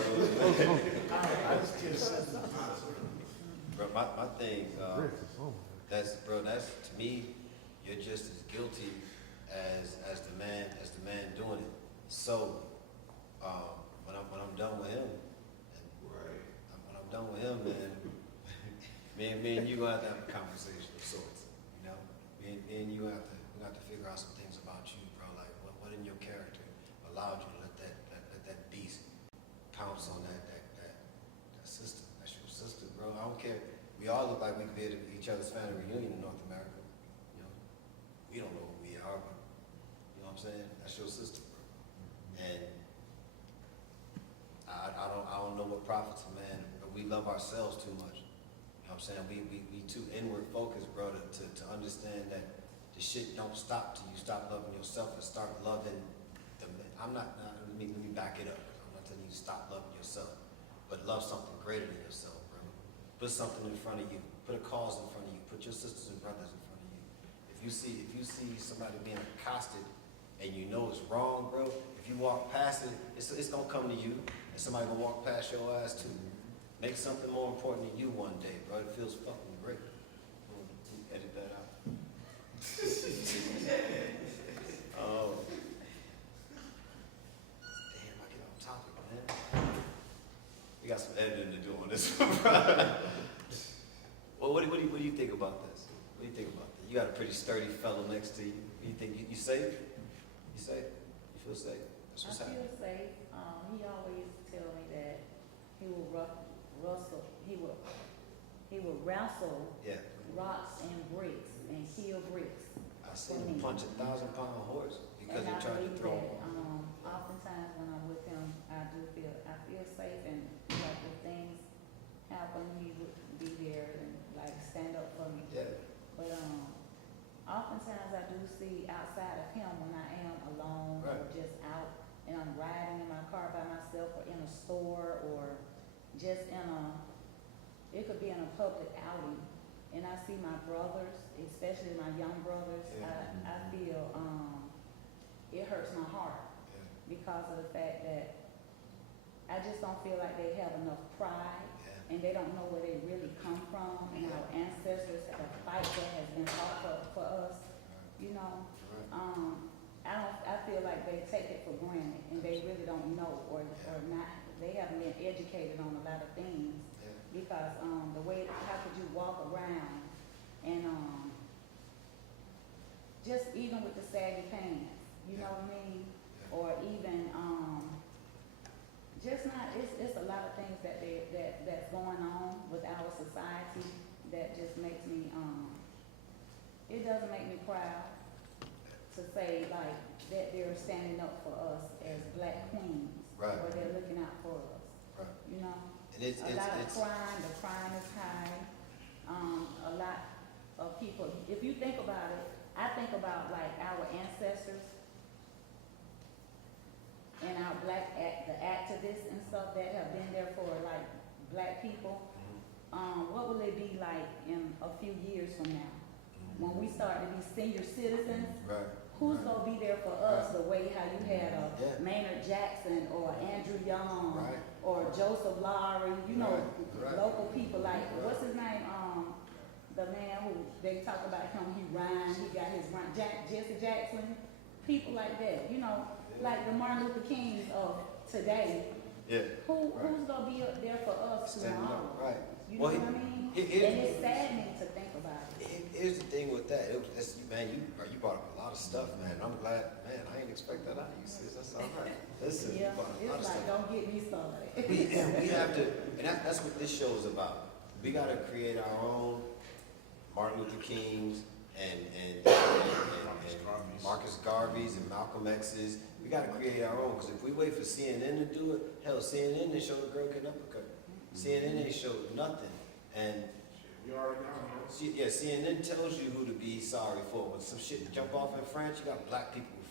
I just can't say Bro, my thing, that's to me, you're just as guilty as the man doing it. So, when I'm done with him, when I'm done with him, man, me and you gonna have to have a conversation of sorts. You know, me and you we have to figure out some things about you, bro. Like what in your character allowed you to let that beast pounce on that sister. That's your sister, bro. I don't care. We all look like we could be at each other's family reunion in North America. You know, we don't know who we are, but you know what I'm saying? That's your sister, bro. And I don't know what profits a man, but we love ourselves too much. You know what I'm saying? We too inward focused, bro, to understand that the shit don't stop till you stop loving yourself and start loving let me back it up. I'm not telling you to stop loving yourself, but love something greater than yourself, bro. Put something in front of you. Put a cause in front of you. Put your sisters and brothers in front of you. If you see somebody being accosted and you know it's wrong, bro, if you walk past it, it's gonna come to you, and somebody gonna walk past your ass too. Make something more important than you one day, bro. It feels fucking great. Edit that out. Oh. Damn, I get off topic, man. We got some editing to do on this one, bro. Well, what do you think about this? What do you think about that? You got a pretty sturdy fellow next to you. You think you safe? You safe? You feel safe? That's what's happening. I feel safe. He always tell me that he will wrestle Yeah. rocks and bricks and kill bricks. I seen him punch a 1,000-pound horse because he tried to throw him. Oftentimes when I'm with him, I feel safe, and like if things happen, he would be there and like stand up for me. Yeah. But oftentimes I do see outside of him when I am alone or just out and I'm riding in my car by myself or in a store or just it could be in a public outing, and I see my brothers, especially my young brothers, I feel it hurts my heart because of the fact that I just don't feel like they have enough pride and they don't know where they really come from, and our ancestors, the fight that has been fought for us, you know. I feel like they take it for granted and they really don't know or not, they haven't been educated on a lot of things. Because the way, how could you walk around and just even with the saggy pants, you know what I mean? Or even just not, it's a lot of things that's going on with our society that just makes me, it doesn't make me proud to say like that they're standing up for us as black queens. Right. Or they're looking out for us, Right. you know? And it's, A lot of crime, the crime is high. A lot of people, if you think about it, I think about like our ancestors and our the activists and stuff that have been there for like black people. What will it be like in a few years from now? When we start to be senior citizens, right. who's gonna be there for us the way how you had a Yeah. Maynard Jackson or Andrew Young Right. or Joseph Lowry, you know, Right. local people like, what's his name? The man who, they talk about him, he rhymed, he got his rhyme, Jesse Jackson, people like that, you know, like the Martin Luther Kings of today. Yeah. Who's gonna be up there for us Standing tomorrow? up, right. You know Well, what I mean? here's- And it's saddening to think about it. Here's the thing with that. Man, you brought up a lot of stuff, man. I'm glad, man. I ain't expect that out of you, sis. That's all right. Listen, Yeah, you brought up a lot of it's like, stuff. don't get me started. We have to, and that's what this show is about. We got to create our own Martin Luther Kings and Marcus Garveys and Malcolm X's. We got to create our own, because if we wait for CNN to do it, hell, CNN didn't show the girl getting uppercut. CNN ain't showed nothing. And We already got it. CNN tells you who to be sorry for. When some shit jump off in France, you got black people with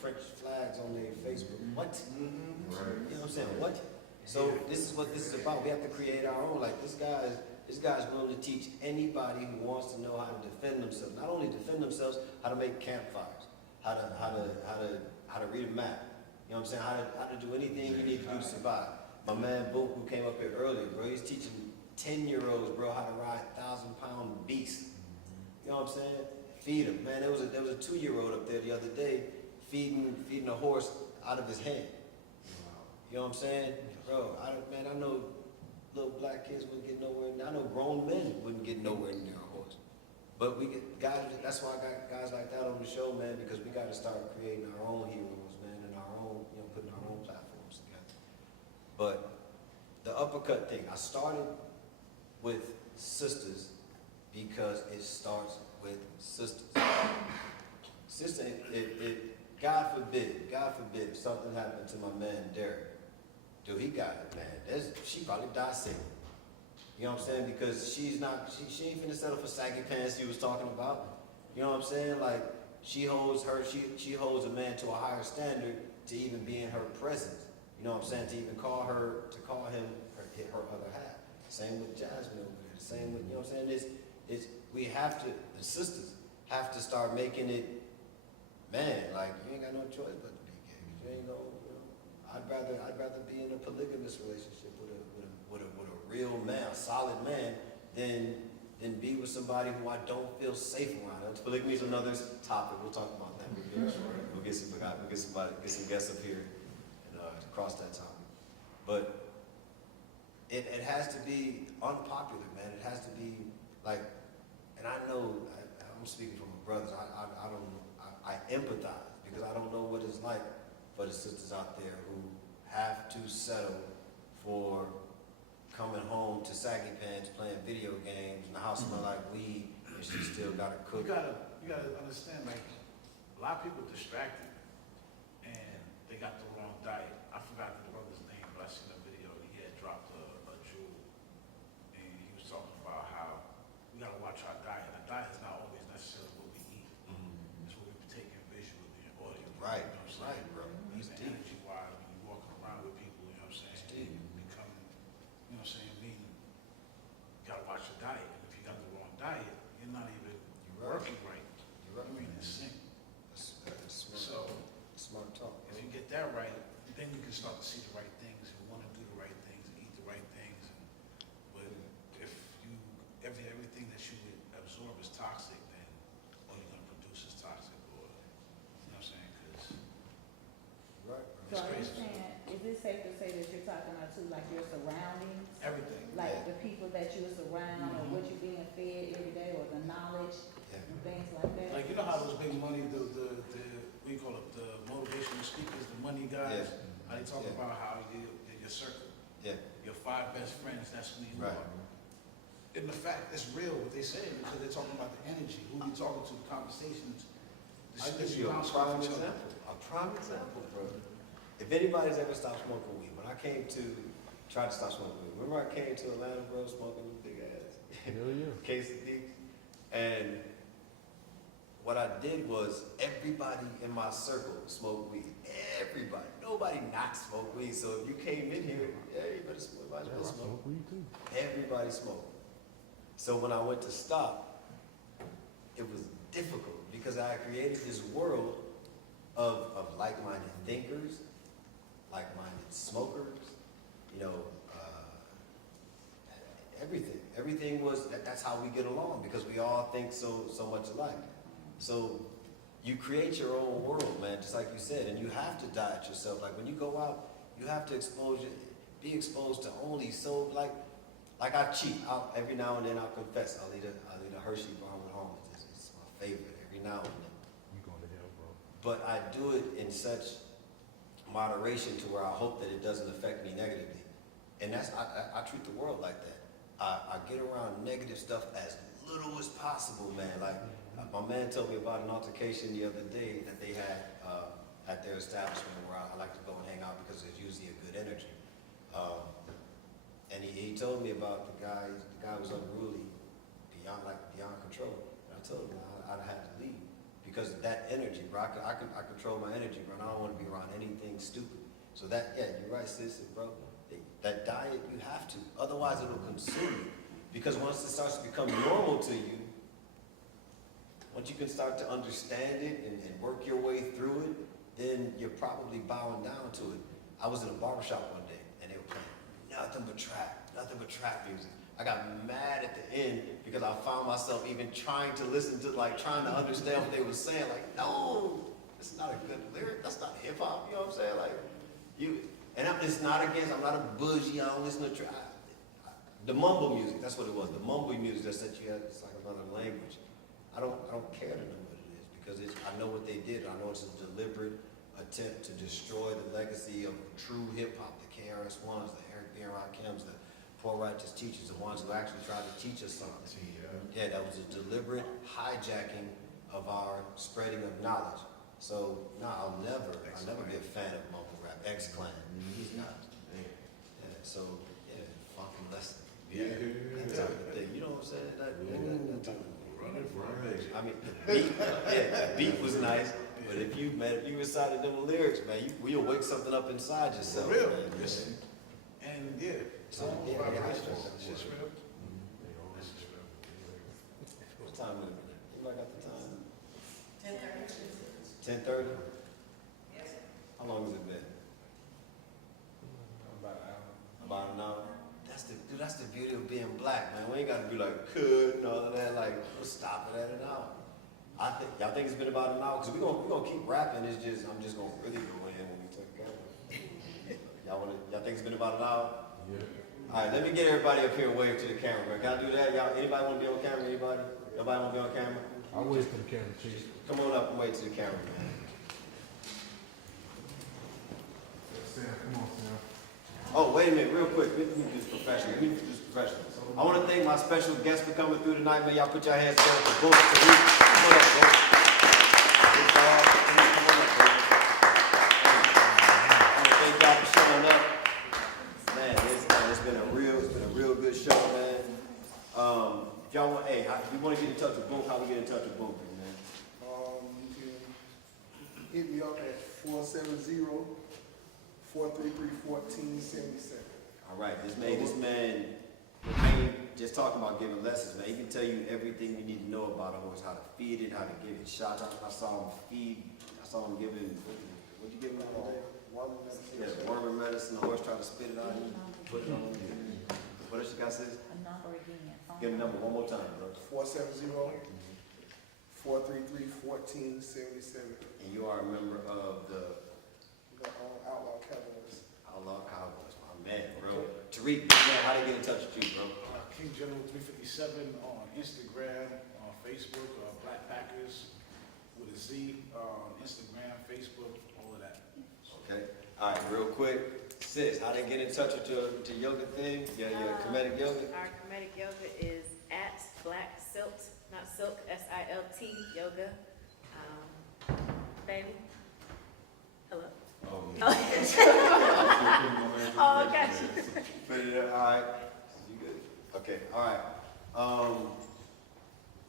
French flags on their Facebook. What? You know what I'm saying? What? So this is what this is about. We have to create our own. Like this guy's willing to teach anybody who wants to know how to defend themselves. Not only defend themselves, how to make campfires, how to read a map. You know what I'm saying? How to do anything you need to do to survive. My man Book, who came up here earlier, bro, he's teaching 10-year-olds, bro, how to ride 1,000-pound beasts. You know what I'm saying? Feed them, man. There was a 2-year-old up there the other day feeding a horse out of his hand. You know what I'm saying, bro? I know little black kids wouldn't get nowhere. I know grown men wouldn't get nowhere near a horse. But we get guys. That's why I got guys like that on the show, man. Because we got to start creating our own heroes, man, and our own, putting our own platforms together. But the uppercut thing, I started with sisters because it starts with sisters. Sister, God forbid, if something happened to my man Derek, dude, he got it, man. She probably died single. You know what I'm saying? Because she ain't finna settle for saggy pants he was talking about. You know what I'm saying? Like, she holds a man to a higher standard to even be in her presence. You know what I'm saying? To even call him her other half. Same with Jasmine over there. Same with, you know what I'm saying? The sisters have to start making it, man, like, you ain't got no choice but to be gay. You ain't gonna, I'd rather be in a polygamous relationship with a real man, a solid man, than be with somebody who I don't feel safe around. Polygamy is another topic. We'll talk about that. We'll get some guests up here and cross that topic. But it has to be unpopular, man. It has to be like, and I know I'm speaking from my brothers. I empathize because I don't know what it's like for the sisters out there who have to settle for coming home to saggy pants, playing video games, and the house smell like weed, and she still gotta cook. You gotta understand, like, a lot of people distracted, and they got the wrong diet. I forgot the brother's name, but I seen a video, he had dropped a jewel, and he was talking about how we gotta watch our diet. Our diet is not always necessarily what we eat. It's what we take in visually and audio. Right, You know what I'm saying? right, bro. He's Even deep. energy-wise, when you're walking around with people, you know what I'm saying? It's deep. You become, you know what I'm saying, meaning, you gotta watch your diet. And if you got the wrong diet, you're not even working right. You're right. I mean, it's sync. That's smart. So, Smart talk. if you get that right, then you can start to see the right things and want to do the right things and eat the right things. But if everything that you would absorb is toxic, then all you're gonna produce is toxic, or you know what I'm saying? Because Right, So It's are you crazy. saying, is it safe to say that you're talking about too, like your surroundings? everything. Like Yeah. the people that you're surrounding, or what you're being fed every day, or the knowledge Yeah. and things like that? Like, you know how those big money, what do you call it, the motivational speakers, the money guys, Yeah. how they talk Yeah. about how your circle, Yeah. your 5 best friends, that's who you Right. are. in the fact, it's real what they say, because they're talking about the energy, who you talking to, the conversations. the I'll shit give that you a bounce prime off each other. example. A prime example, bro. If anybody's ever stopped smoking weed, when I came to try to stop smoking weed, remember I came to Atlanta, bro, smoking a big ass Hell yeah. case of these, and what I did was everybody in my circle smoked weed. Everybody, nobody not smoked weed. So if you came in here, yeah, you better smoke. Yeah, I smoke weed too. Everybody smoked. So when I went to stop, it was difficult because I created this world of like-minded thinkers, like-minded smokers, you know, everything. Everything was, that's how we get along because we all think so much alike. So you create your own world, man, just like you said, and you have to diet yourself. Like when you go out, you have to be exposed to only so, like I cheat. Every now and then I'll confess. I'll eat a Hershey bar with almonds. It's my favorite every now and then. You going to hell, bro. But I do it in such moderation to where I hope that it doesn't affect me negatively. And that's, I treat the world like that. I get around negative stuff as little as possible, man. Like, my man told me about an altercation the other day that they had at their establishment where I like to go and hang out because there's usually a good energy. And he told me about the guy was unruly, beyond control. And I told him I'd have to leave because of that energy, bro. I control my energy, bro, and I don't want to be around anything stupid. So that, yeah, you're right, sis, bro. That diet, you have to. Otherwise, it'll consume you. Because once it starts to become normal to you, once you can start to understand it and work your way through it, then you're probably bowing down to it. I was in a barbershop one day, and they were playing nothing but trap music. I got mad at the end because I found myself even trying to listen to, trying to understand what they were saying. Like, no, it's not a good lyric. That's not hip hop. You know what I'm saying? It's not against, I'm not a bougie. I don't listen to trap. The mumble music, that's what it was. The mumble music that said you had, it's like another language. I don't care to know what it is because I know what they did. I know it's a deliberate attempt to destroy the legacy of true hip hop, the KRS-Ones, the Eric B. and Rakims, the Poor Righteous Teachers, the ones who actually tried to teach us something. Yeah, that was a deliberate hijacking of our spreading of knowledge. So no, I'll never be a fan of mumble rap. X-Clan, he's not. Yeah, so yeah, fucking lesson. Yeah. That type of thing. You know what I'm saying? That type of thing. Running right. I mean, the beat was nice, but if you recited them lyrics, man, you'll wake something up inside yourself. For real. Man. Listen. And yeah, So, all yeah, vibrations. yeah. Shit's real. This is real. What time is it? Anybody got the time? 10:30. 10:30? Yes. How long has it been? About an hour. That's the beauty of being black, man. We ain't gotta be like, could, and all of that. Like, we'll stop it at an hour. Y'all think it's been about an hour? Because we're gonna keep rapping. I'm just gonna really go in when we take the camera. Y'all think it's been about an hour? Yeah. All right, let me get everybody up here and wave to the camera, man. Can I do that? Anybody want to be on camera? Anybody? Nobody want to be on camera? I'll wait for the camera, chief. Come on up and wave to the camera, man. Sam, come on, Sam. Oh, wait a minute, real quick. Let me do this professional. I want to thank my special guests for coming through tonight, man. Y'all put your hands together for Book. Come on up, bro. Good job. Come on up, bro. I want to thank y'all for showing up. Man, it's been a real good show, man. If y'all want, if you want to get in touch with Book, how we get in touch with Book, man? You can hit me up at 470-433-1477. All right, this man came just talking about giving lessons, man. He can tell you everything you need to know about a horse, how to feed it, how to give it shots. I saw him giving, what'd you give him the other day? Worm medicine. Yeah, worm medicine. The horse tried to spit it out and put it on. What else you got, sis? A number again. Give him the number one more time, bro. 470-433-1477. And you are a member of the Outlaw Cowboys. Outlaw Cowboys, my man, bro. Tariq, man, how they get in touch with you, bro? King General 357 on Instagram, on Facebook, Black Packers with a Z on Instagram, Facebook, all of that. Okay. All right, real quick. Sis, how they get in touch with your yoga thing? Your comedic yoga? Our comedic yoga is Okay, all right. All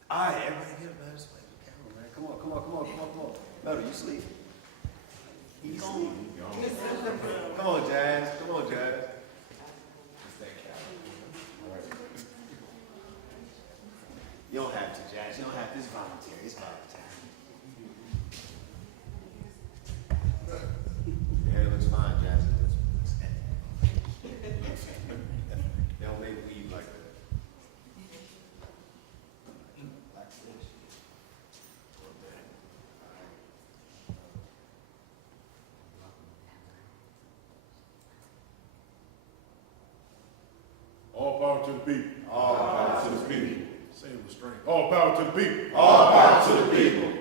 right, everybody get up, man. Just wait the camera, man. Come on. Melody, you sleep? He sleep. Come on, Jazz. You don't have to, Jazz. You don't have to. It's voluntary. Your hair looks fine, Jazz. They don't make weave like that. Black fish. All power to the people. All All power to the people. Say it with strength. All power to the people. power to the people.